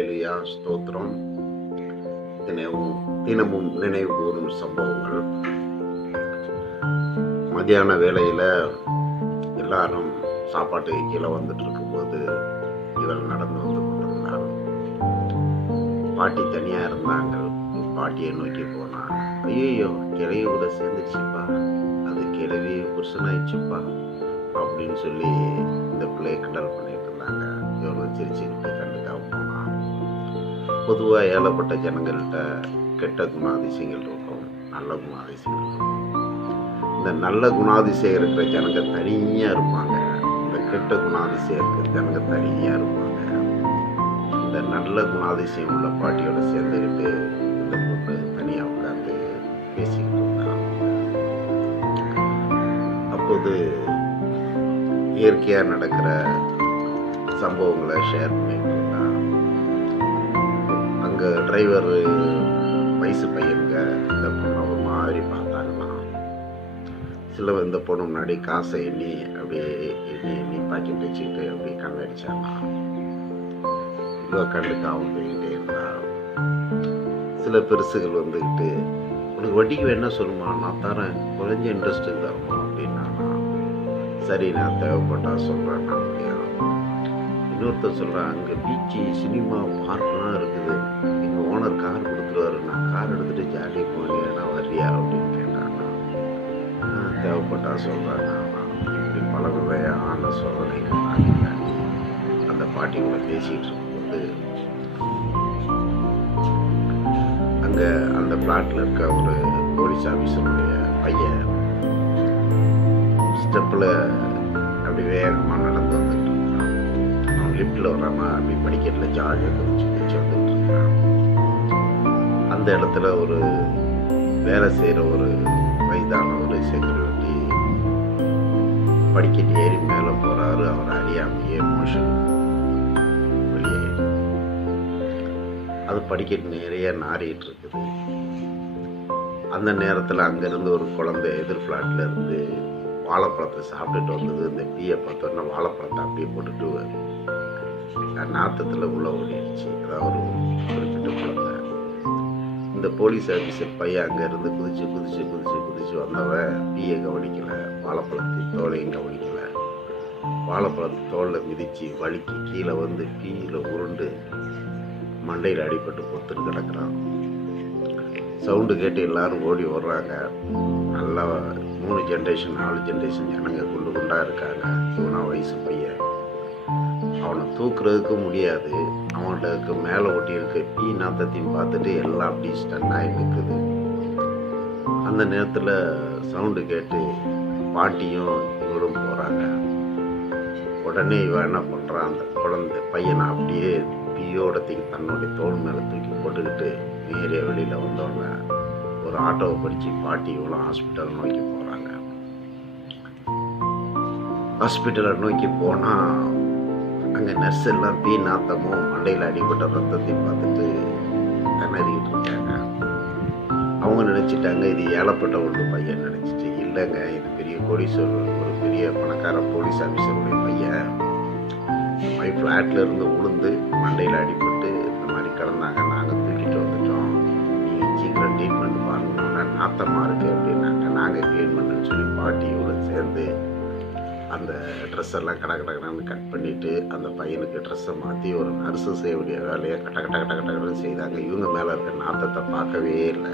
அல்லேலூயா ஸ்தோத்திரம். தினமும் நினைவு கூறும் சம்பவங்கள். மதியான வேளையில் எல்லாரும் சாப்பாட்டுக்கு கீழே வந்துட்டு இருக்கும்போது இவர் நடந்து வந்து கொண்டிருந்தார். பாட்டி தனியாக இருந்தாங்க. பாட்டியை நோக்கி போனான். ஐயோ, கிளவி கூட சேர்ந்துச்சுப்பா, அது கிளவி புருஷனாயிடுச்சுப்பா அப்படின்னு சொல்லி இந்த பிள்ளையை கிண்டல் பண்ணிட்டு இருந்தாங்க. இவரும் சிரிச்சுக்கிட்டு கண்டுக்காம போனான். பொதுவாக ஏழப்பட்ட ஜனங்கள்கிட்ட கெட்ட குணாதிசயங்கள் இருக்கும், நல்ல குணாதிசயங்கள் இருக்கும். இந்த நல்ல குணாதிசயம் இருக்கிற ஜனங்க தனியாக இருப்பாங்க, இந்த கெட்ட குணாதிசயம் இருக்கிற ஜனங்க தனியாக இருப்பாங்க. இந்த நல்ல குணாதிசயம் உள்ள பாட்டியோட சேர்ந்துக்கிட்டு இந்த பொண்ணு தனியாக உட்காந்து பேசிக்கிட்டு இருந்தான். அப்போது இயற்கையாக நடக்கிற சம்பவங்களை ஷேர் பண்ணிட்டு இருந்தான். அங்கே டிரைவர் வயசு பையனுங்க இந்த பொண்ணை ஒரு மாதிரி பார்த்தாங்கன்னா, சில இந்த பொண்ணு முன்னாடி காசை எண்ணி அப்படியே எண்ணி பாக்கெட் வச்சுக்கிட்டு அப்படியே கண்ணடிச்சானா. இவ கண்டுக்காமல் போய்கிட்டே இருந்தான். சில பெருசுகள் வந்துக்கிட்டு, உனக்கு வட்டிக்கு வேணா சொல்லுமா, நான் தரேன், குறைஞ்ச இன்ட்ரெஸ்ட்டுக்கு தரமா அப்படின்னா. சரி, நான் தேவைப்பட்டா சொல்கிறேன் அப்படியா. இன்னொருத்தர் சொல்கிறேன், அங்கே பீச்சு சினிமா பார்க்லாம் இருக்குது, எங்கள் ஓனர் கார் கொடுத்துருவாரு, நான் கார் எடுத்துகிட்டு ஜாலியாக போனேன், நான் வர்றியா அப்படின்னு கேட்டான்னா. நான் தேவைப்பட்டா சொல்கிறேன். இப்படி பல வகையான சோதனைகள் தாண்டி அந்த பாட்டி கூட பேசிகிட்டு இருக்கும்போது அங்கே அந்த பிளாட்டில் இருக்க ஒரு போலீஸ் ஆஃபீஸருடைய பையன் ஸ்டெப்பில் அப்படி வேகமாக நடந்து வந்துட்டு இருக்கான். அவன் லிஃப்டில் வராமல் அப்படி படிக்கட்டில் ஜாலியாக குதிச்சு வந்துட்டு இருக்கான். அந்த இடத்துல ஒரு வேலை செய்கிற ஒரு வயதான ஒரு செக்யூரிட்டி படிக்கட்டு ஏறி மேலே போகிறாரு. அவர் அறியாமையே மோஷன் வெளியே அது படிக்கட்டு நிறைய நாறிட்டு இருக்குது. அந்த நேரத்தில் அங்கேருந்து ஒரு குழந்தை எதிர் ஃப்ளாட்டில் இருந்து வாழைப்பழத்தை சாப்பிட்டுட்டு வந்தது. இந்த டீயை பார்த்தோன்னா வாழைப்பழத்தை அப்படியே போட்டுட்டு நாத்தத்தில் உள்ள ஓடிடுச்சு. அதாவது ஒரு குறிப்பிட்ட குழந்தை. இந்த போலீஸ் ஆஃபீஸர் பையன் அங்கேருந்து குதிச்சு வந்தவன் டீயை கவனிக்கலை, வாழைப்பழத்தை தோலையும் கவனிக்கலை. வாழைப்பழத்தை தோலில் மிதித்து வலிக்கு கீழே வந்து கீழே உருண்டு மண்டையில் அடிபட்டு பொத்துன்னு கிடக்குறான். சவுண்டு கேட்டு எல்லாரும் ஓடி வர்றாங்க. நல்லா 3 ஜென்ரேஷன் 4 ஜென்ரேஷன் ஜனங்க குண்டாக இருக்காங்க. இவனா வயசு பையன், அவனை தூக்குறதுக்கு முடியாது. அவன்கிட்ட மேலே ஒட்டி இருக்க டீ நாத்தத்தையும் பார்த்துட்டு எல்லாம் அப்படி ஸ்டன்னாகி நிற்குது. அந்த நேரத்தில் சவுண்டு கேட்டு பாட்டியும் இவரும் போகிறாங்க. உடனே இவன் என்ன பண்ணுறான், அந்த குழந்தை பையனை அப்படியே டீயோடத்தையும் தன்னுடைய தோல் மேலே தூக்கி போட்டுக்கிட்டு நேரே வெளியில் வந்தோடனே ஒரு ஆட்டோவை படித்து பாட்டி இவ்வளோ ஹாஸ்பிட்டல் நோக்கி போகிறாங்க. ஹாஸ்பிட்டலை நோக்கி போனால் அங்கே நர்ஸ் எல்லாம் பீ நாத்தமும் மண்டையில் அடிபட்ட ரத்தத்தையும் பார்த்துட்டு திணறிக்கிட்டு இருக்காங்க. அவங்க நினச்சிட்டாங்க இது ஏழப்பட்ட ஒரு பையன் நினச்சிட்டு. இல்லைங்க, இது பெரிய கோடீஸ்வரர், ஒரு பெரிய பணக்கார போலீஸ் ஆஃபீஸருடைய பையன். ஃப்ளாட்டில் இருந்து உளுந்து மண்டையில் அடிபட்டு இந்த மாதிரி கிடந்தாங்க. நாங்கள் தூக்கிட்டு வந்துட்டோம், நீங்கள் சீக்கிரம் ட்ரீட்மெண்ட் பண்ணணும்னா நாத்தமாக இருக்குது அப்படின்னாங்க. நாங்கள் க்ளீன் பண்ணுன்னு சொல்லி பாட்டியோட சேர்ந்து அந்த ட்ரெஸ்ஸெல்லாம் கடன்னு கட் பண்ணிவிட்டு அந்த பையனுக்கு ட்ரெஸ்ஸை மாற்றி ஒரு நர்ஸு செய்ய வேண்டிய வேலையை கடன்னு செய்தாங்க. இவங்க மேலே இருக்க நாத்தத்தை பார்க்கவே இல்லை.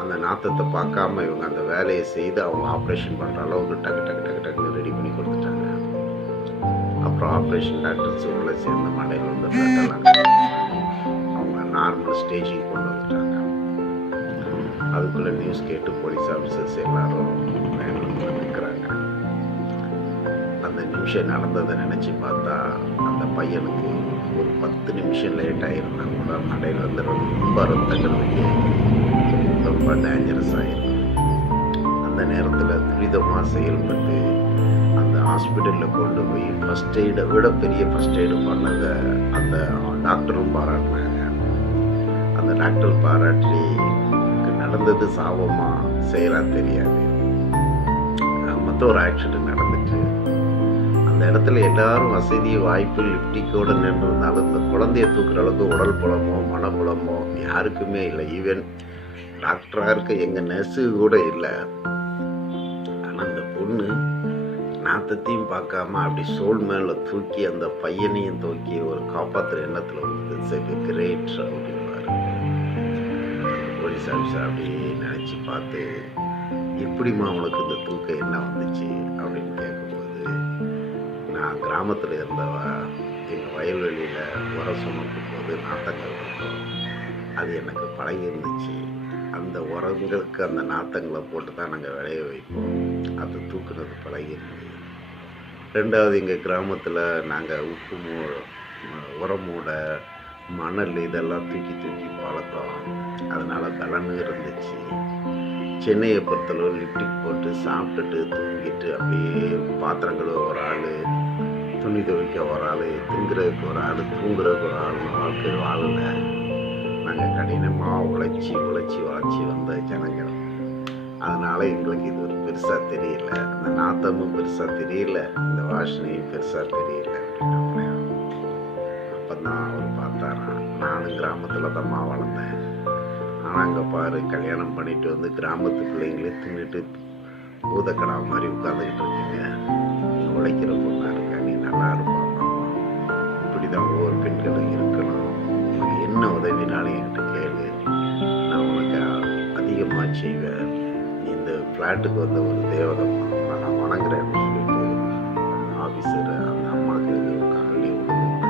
அந்த நாத்தத்தை பார்க்காம இவங்க அந்த வேலையை செய்து அவங்க ஆப்ரேஷன் பண்ணுற அளவுக்கு டக்குன்னு ரெடி பண்ணி கொடுத்துட்டாங்க. அப்புறம் ஆப்ரேஷன் டாக்டர்ஸ் உள்ள சேர்ந்து மண்டையில் வந்து பிளட்டெல்லாம் அவங்க நார்மல் ஸ்டேஜுக்கு கொண்டு வந்துட்டாங்க. அதுக்குள்ளே நியூஸ் கேட்டு போலீஸ் ஆஃபீஸர்ஸ் எல்லாரும் நிற்கிறாங்க. அந்த நிமிஷம் நடந்ததை நினச்சி பார்த்தா அந்த பையனுக்கு ஒரு 10 நிமிஷம் லேட் ஆகிருந்தா கூட மண்டையில் வந்து ரொம்ப ரத்தங்கிறதுக்கு ரொம்ப டேஞ்சரஸ் ஆகிருக்கும். அந்த நேரத்தில் துரிதமாக செயல்பட்டு அந்த ஹாஸ்பிட்டலில் கொண்டு போய் ஃபஸ்ட் எய்டை விட பெரிய ஃபஸ்ட் எய்டு பண்ணதை அந்த டாக்டரும் பாராட்டினாங்க. அந்த டாக்டர் பாராட்டி நடந்தது சாபமாக செய்யலாம் தெரியாது, மற்ற ஒரு ஆக்சிடென்ட் நடந்துட்டு அந்த இடத்துல எல்லாரும் வசதி வாய்ப்பு லிப்டிக்கோடு நின்றிருந்தாலும் இந்த குழந்தைய தூக்குற அளவுக்கு உடல் புலமோ மனபுலமோ யாருக்குமே இல்லை. ஈவன் டாக்டராக இருக்க எங்கள் நர்ஸு கூட இல்லை. ஆனால் அந்த பொண்ணு நாத்தத்தையும் பார்க்காம அப்படி சோல் மேலே தூக்கி அந்த பையனையும் தூக்கி ஒரு காப்பாற்றுற எண்ணத்தில் வந்து கிரேட் அப்படின்வார். போலீஸ் ஆஃபீஸர் அப்படியே நினச்சி பார்த்து, எப்படிம்மா உனக்கு இந்த தூக்கம் என்ன வந்துச்சு அப்படின்னு கேட்கும்போது, நான் கிராமத்தில் இருந்தவ, எங்கள் வயல்வெளியில் உரம் சுமக்கும் போது நாத்தங்கள் இருக்கும், அது எனக்கு பழகி இருந்துச்சு. அந்த உரங்களுக்கு அந்த நாத்தங்களை போட்டு தான் நாங்கள் விளைய வைப்போம், அது தூக்குனது பழகி இருந்துச்சு. ரெண்டாவது, எங்கள் கிராமத்தில் நாங்கள் உப்பு உரமூட மணல் இதெல்லாம் தூக்கி தூக்கி பழக்கம், அதனால் பலன்னு இருந்துச்சு. சென்னையை பொறுத்தளவு லிப்டிக் போட்டு சாப்பிட்டுட்டு தூங்கிட்டு அப்படியே பாத்திரங்கள் ஒரு ஆள், துணி துவைக்க ஒரு ஆள், திங்குறதுக்கு ஒரு ஆள், தூங்குறதுக்கு ஒரு ஆள் வாழ்க்கை வாழல. நாங்கள் கடினமாக உழைச்சி வந்த ஜனங்கள். அதனால் எங்களுக்கு இது ஒரு பெருசாக தெரியல, அந்த நாத்தமும் பெருசாக தெரியல, இந்த வாசனையும் பெருசாக தெரியல அப்படின்னா. அப்போ தான் அவர் பார்த்தாரா, நானும் கிராமத்தில் தான்மா வளர்ந்தேன், ஆனால் அங்கே பாரு கல்யாணம் பண்ணிட்டு வந்து கிராமத்து பிள்ளைங்களே தின்னுட்டு பூதக்கடா மாதிரி உட்காந்துக்கிட்டு இருக்கீங்க, நீ உழைக்கிற பொண்ணாக இருக்க, நீ நல்லா இருப்பாமா, இப்படி தான் ஒவ்வொரு பெண்களும் இருக்கணும், உனக்கு என்ன உதவினாலும் என்கிட்ட கேளு, நான் உனக்கு அதிகமாக செய்வேன், நீ இந்த ஃப்ளாட்டுக்கு வந்த ஒரு தேவதம்மா, நான் வணங்குறேன்னு சொல்லிட்டு அந்த ஆஃபீஸர் அந்த அம்மாவுக்கு காலையே விழுந்து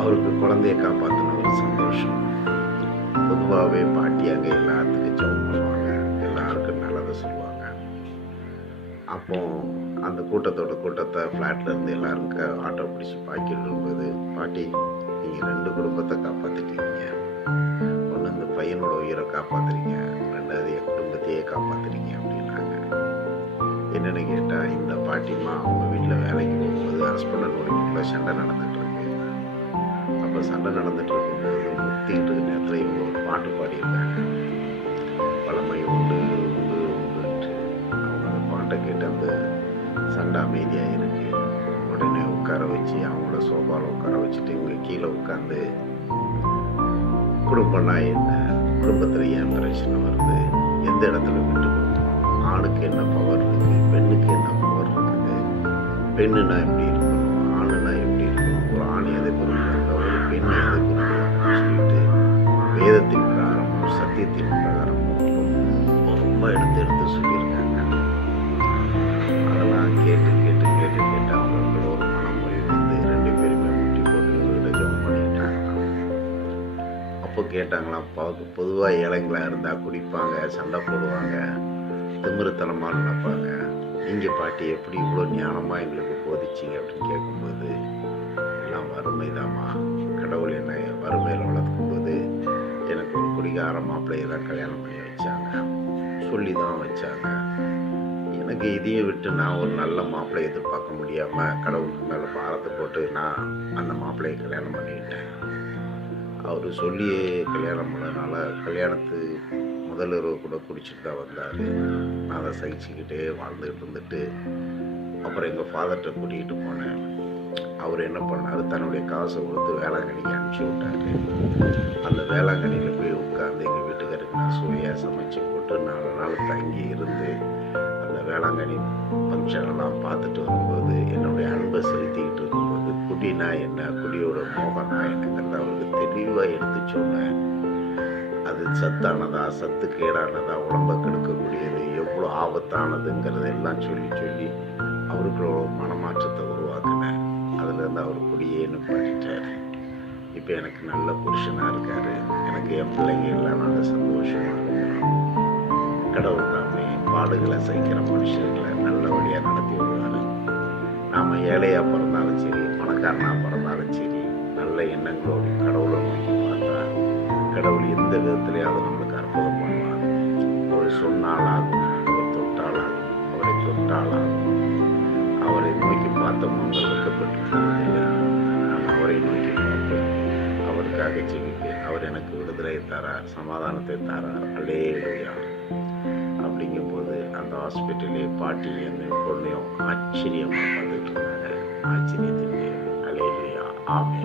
அவருக்கு குழந்தைய காப்பாற்றின ஒரு சந்தோஷம். பொதுவாகவே பாட்டி அங்கே எல்லாத்துக்கும் ஜெபம் பண்ணுவாங்க, எல்லாருக்கும் நல்லதை சொல்லுவாங்க. அப்போ அந்த கூட்டத்தை ஃப்ளாட்டில் இருந்து எல்லாருக்கும் ஆட்டோ பிடிச்சி பாக்கிட்டு இருக்கும்போது, பாட்டி நீங்கள் 2 குடும்பத்தை காப்பாற்றிட்டீங்க, ஒன்று இந்த பையனோட உயிரை காப்பாற்றுறீங்க, 2வது என் குடும்பத்தையே காப்பாற்றுறீங்க அப்படின்னாங்க. என்னென்னு கேட்டால், இந்த பாட்டிமா அவங்க வீட்டில் வேலைக்கு போகும்போது ஹஸ்பண்ட் ஒரு வீட்டில் சண்டை நடந்துகிட்ருக்கு. அப்போ சண்டை நடந்துகிட்டு இருக்கும்போது முத்திக்கிட்டு இருக்க நேரத்தில் இவங்க ஒரு பாட்டு பாடியிருக்காங்க, பழமை உண்டு உண்டு உண்டுன்ட்டு. அவங்க அந்த பாட்டை கேட்டு அந்த சண்டை அமைதியாக இருக்கு. உடனே உட்கார வச்சு அவங்கள சோபாவில் உட்கார வச்சுட்டு இவங்க கீழே உட்காந்து, குடும்பம்னா என்ன, குடும்பத்தில் ஏன் பிரச்சனை வருது, எந்த இடத்துல விட்டு கொடுக்கணும், ஆணுக்கு என்ன பவர் இருக்குது, பெண்ணுக்கு என்ன பவர் இருக்குது, பெண்ணுனா எப்படி இருக்கணும், ஆணுனா எப்படி இருக்கணும், ஒரு ஆண் எதை புரிஞ்சாங்க, ஒரு பெண் எதை புரிஞ்சாங்கன்னு சொல்லிட்டு வேதத்தின் பிரகாரமும் சத்தியத்தின் பிரகாரமும் ரொம்ப எடுத்து சொல்லியிருக்காங்க. அதெல்லாம் கேட்டு அவங்களுக்கு ஒரு மனமொழி வந்து 2 பேருமே முட்டி போட்டு இவர்கிட்ட ஜெபம் பண்ணிக்கிட்டாங்க. அப்போ கேட்டாங்களாம், பொதுவாக ஏழைங்களாக இருந்தால் குடிப்பாங்க, சண்டை போடுவாங்க, திமிருத்தனமாக நினைப்பாங்க, நீங்கள் பாட்டி எப்படி இவ்வளோ ஞானமாக எங்களுக்கு போதிச்சிங்க அப்படின்னு கேட்கும்போது, எல்லாம் வறுமை தாம்மா, கடவுள் என்னை வறுமையில் வளர்க்கும்போது எனக்கு ஒரு குடிகார மாப்பிள்ளையை தான் கல்யாணம் பண்ணி வச்சாங்க, சொல்லி தான் வச்சாங்க. எனக்கு இதையும் விட்டு நான் ஒரு நல்ல மாப்பிள்ளை எதிர்பார்க்க முடியாமல் கடவுளுக்கு மேலே பாரத்தை போட்டு நான் அந்த மாப்பிள்ளையை கல்யாணம் பண்ணிக்கிட்டேன். அவர் சொல்லியே கல்யாணம் பண்ணதுனால கல்யாணத்து முதல் இரவு கூட குடிச்சிட்டு தான் வந்தார். நான் அதை சகிச்சுக்கிட்டே வாழ்ந்துக்கிட்டு இருந்துட்டு அப்புறம் எங்கள் ஃபாதர்கிட்ட கூட்டிகிட்டு போனேன். அவர் என்ன பண்ணார், தன்னுடைய காசை கொடுத்து வேளாங்கண்ணிக்கு அனுப்பிச்சி விட்டார். அந்த வேளாங்கண்ணியில் போய் உட்காந்து எங்கள் வீட்டுக்காருக்கு நான் சுவையாக சமைச்சு போட்டு 4 நாள் தங்கி இருந்து அந்த வேளாங்கண்ணி ஃபங்க்ஷனெல்லாம் பார்த்துட்டு வரும்போது என்னுடைய அன்பை செலுத்திக்கிட்டு இருக்கும்போது, குடினா என்ன, குடியோட மோகனா என்னங்கிறத அவருக்கு தெளிவாக எடுத்து சொன்னேன். அது சத்தானதா, சத்து கேடானதா, உடம்பை கெடுக்கக்கூடியது, எவ்வளோ ஆபத்தானதுங்கிறத எல்லாம் சொல்லி அவருக்குள்ள மனமாற்றத்தை உருவாக்கினேன். அதுலேருந்து அவர் குடியே நிப்பாட்டிட்டார். இப்போ எனக்கு நல்ல புருஷனாக இருக்கார். எனக்கு என் பிள்ளைங்க எல்லாம் நல்ல சந்தோஷமாக இருக்கணும். கடவுள் தாமே பாடுகளை சகிக்கிற மனுஷர்களை நல்ல வழியாக நடத்தி வருவார். நாம் ஏழையாக பிறந்தாலும் சரி, பணக்காரனாக பிறந்தாலும் சரி, நல்ல எண்ணங்களோடு கடவுளை நோக்கி பார்த்தா கடவுள் எந்த விதத்திலேயாவது நம்மளுக்கு அற்புதம் பண்ணுவார். அவர் சொன்னாலாகும், அவர் தொட்டாலாகும், அவரை தொட்டாலாகும். அவரை நோக்கி பார்த்தோம்னு வெட்கப்பட்டு போவதில்லை. நாம் அவரை நோக்கி பார்த்து அவருக்காக ஜெபிப்பேன். அவர் எனக்கு விடுதலை தரார், சமாதானத்தை தரார். அல்லேலூயா. அப்படிங்கும்போது அந்த அந்த ஹாஸ்பிட்டலே பாட்டி என் பொண்ணையும் ஆச்சரியமாக பார்த்துட்டு இருந்தாங்க. ஆச்சரியத்துக்கு அலையிலையா ஆமே.